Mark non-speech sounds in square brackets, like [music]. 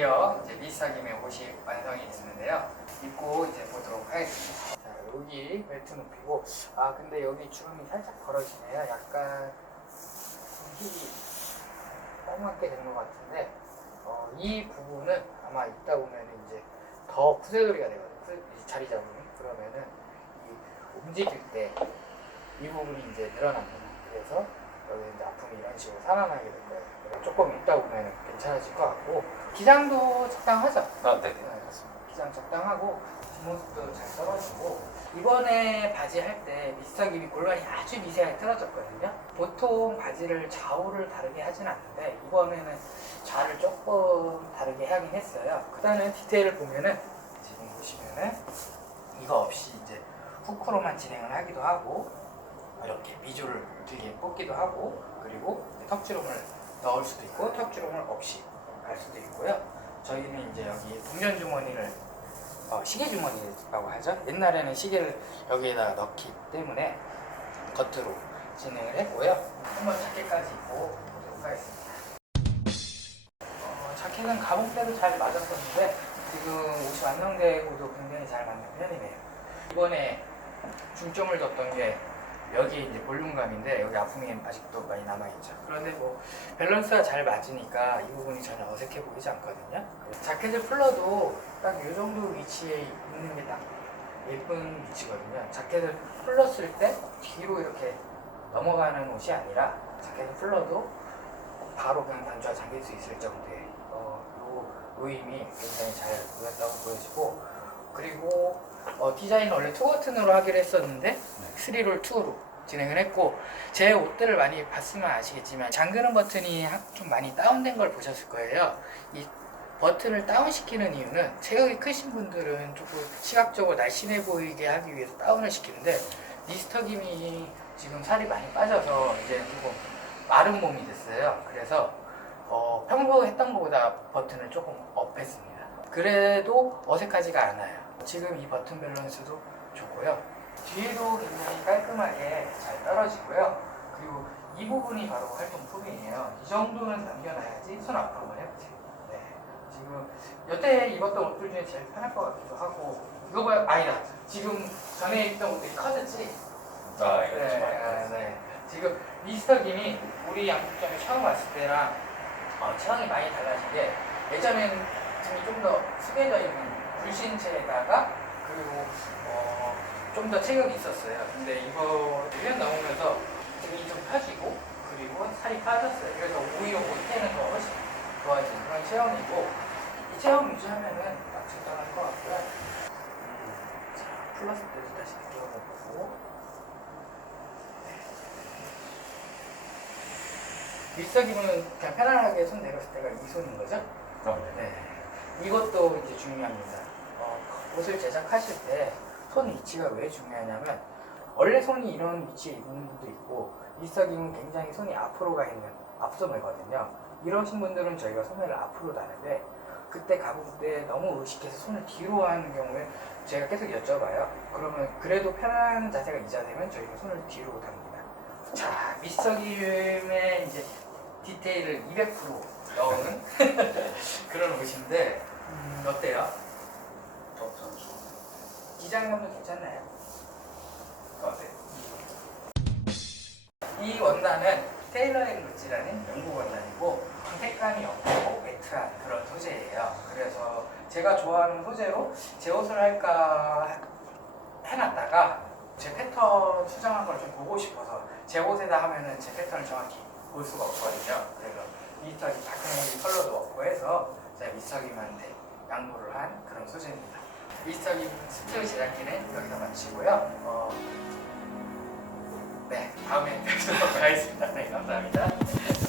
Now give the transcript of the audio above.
드디어 이제 미스터김의 옷이 완성이 됐는데요. 입고 이제 보도록 하겠습니다. 자, 여기 벨트 높이고, 아, 근데 여기 주름이 살짝 벌어지네요. 약간 힙이 딱 맞게 된 것 같은데, 어, 이 부분은 아마 있다 보면 이제 더 쿠세돌이가 되거든요. 자리 잡으면. 그러면은 이 움직일 때 이 부분이 이제 늘어납니다. 그래서 여기 이제 아픔이 이런 식으로 살아나게 된 거예요. 조금 있다 보면 괜찮아질 것 같고 기장도 적당하죠. 아, 네. 네, 기장 적당하고 뒷모습도 잘 떨어지고 이번에 바지 할 때 미스터 김이 골반이 아주 미세하게 틀어졌거든요. 보통 바지를 좌우를 다르게 하진 않는데 이번에는 좌를 조금 다르게 하긴 했어요. 그다음에 디테일을 보면은 지금 보시면은 이거 없이 이제 후크로만 진행을 하기도 하고 이렇게 미조를 되게 뽑기도 하고 그리고 턱주름을 넣을 수도 있고 턱주름을 없이 갈 수도 있고요. 저희는 이제 여기 동전 주머니를 어, 시계 주머니라고 하죠. 옛날에는 시계를 여기에다가 넣기 때문에 겉으로 진행을 했고요. 한번 자켓까지 입고 보도록 하겠습니다. 어, 자켓은 가봉 때도 잘 맞았었는데 지금 옷이 완성되고도 굉장히 잘 맞는 편이네요. 이번에 중점을 뒀던 게 여기 이제 볼륨감인데 여기 아픔이 아직도 많이 남아있죠. 그런데 뭐 밸런스가 잘 맞으니까 이 부분이 전혀 어색해 보이지 않거든요. 자켓을 풀러도 딱 이 정도 위치에 있는 게 딱 예쁜 위치거든요. 자켓을 풀렀을 때 뒤로 이렇게 넘어가는 옷이 아니라 자켓을 풀러도 바로 그냥 단추가 잠길 수 있을 정도의 어, 요 요임이 굉장히 잘 보였다고 보여지고 그리고 어, 디자인은 원래 투 버튼으로 하기로 했었는데 3롤 2로 진행을 했고 제 옷들을 많이 봤으면 아시겠지만 잠그는 버튼이 하- 좀 많이 다운된 걸 보셨을 거예요. 이 버튼을 다운시키는 이유는 체격이 크신 분들은 조금 시각적으로 날씬해 보이게 하기 위해서 다운을 시키는데 미스터 김이 지금 살이 많이 빠져서 이제 조금 마른 몸이 됐어요. 그래서 어, 평소 했던 것보다 버튼을 조금 업했습니다. 그래도 어색하지가 않아요. 지금 이 버튼 밸런스도 좋고요. 뒤에도 굉장히 깔끔하게 잘 떨어지고요. 그리고 이 부분이 바로 활동 폼이에요. 이 정도는 남겨놔야지 손 앞으로 한번 해보세요. 네. 지금 여태 입었던 옷들 중에 제일 편할 것 같기도 하고 이거 봐요. 아니다. 지금 전에 입던 옷들이 커졌지? 아, 이거 네, 좀 네. 네. 지금 미스터 김이 우리 양국점에 처음 왔을 때랑 어, 체형이 많이 달라진 게 예전에는 등이 좀더 숙여져 있는 불신체에다가 그리고 어, 좀 더 체격이 있었어요. 근데 이거 1년 넘으면서 등이 좀 펴지고 그리고 살이 빠졌어요. 그래서 오히려 옷때는 더 훨씬 좋아진 그런 체형이고 이 체형 유지하면은 딱 적당할 것 같고요. 음, 자, 플러스 때도 다시 들어가보고 일석이면 그냥 편안하게 손 내렸을 때가 이 손인 거죠? 어, 네. 네. 이것도 이제 중요합니다. 어, 옷을 제작하실 때 손 위치가 왜 중요하냐면 원래 손이 이런 위치에 있는 분도 있고 일석이면 굉장히 손이 앞으로 가 있는 앞소매거든요. 이러신 분들은 저희가 소매를 앞으로 다는데 그때 가볼 때 너무 의식해서 손을 뒤로 하는 경우에 제가 계속 여쭤봐요. 그러면 그래도 편안한 자세가 이자되면 저희가 손을 뒤로 답니다. 자, 미스터김의 이제 디테일을 200% 넣은 [laughs] 그런 옷인데 음, 어때요? 좋아. 기장감도 괜찮나요? 아, 네. 이 원단은 테일러앤 루지라는 영국 원단이고 광택감이 없고 매트한 그런 소재예요. 그래서 제가 좋아하는 소재로 제 옷을 할까 해놨다가 제 패턴 수정한 걸 좀 보고 싶어서 제 옷에다 하면은 제 패턴을 정확히 볼 수가 없거든요. 그래서 미스터기 다크네일 컬러도 없고 해서 제가 미스터기한테 양보를 한 그런 소재입니다. 미스터기 스튜 제작기는 여기서 마치고요. 어, 네, 다음에 뵙도록 하겠습니다. 네, 감사합니다.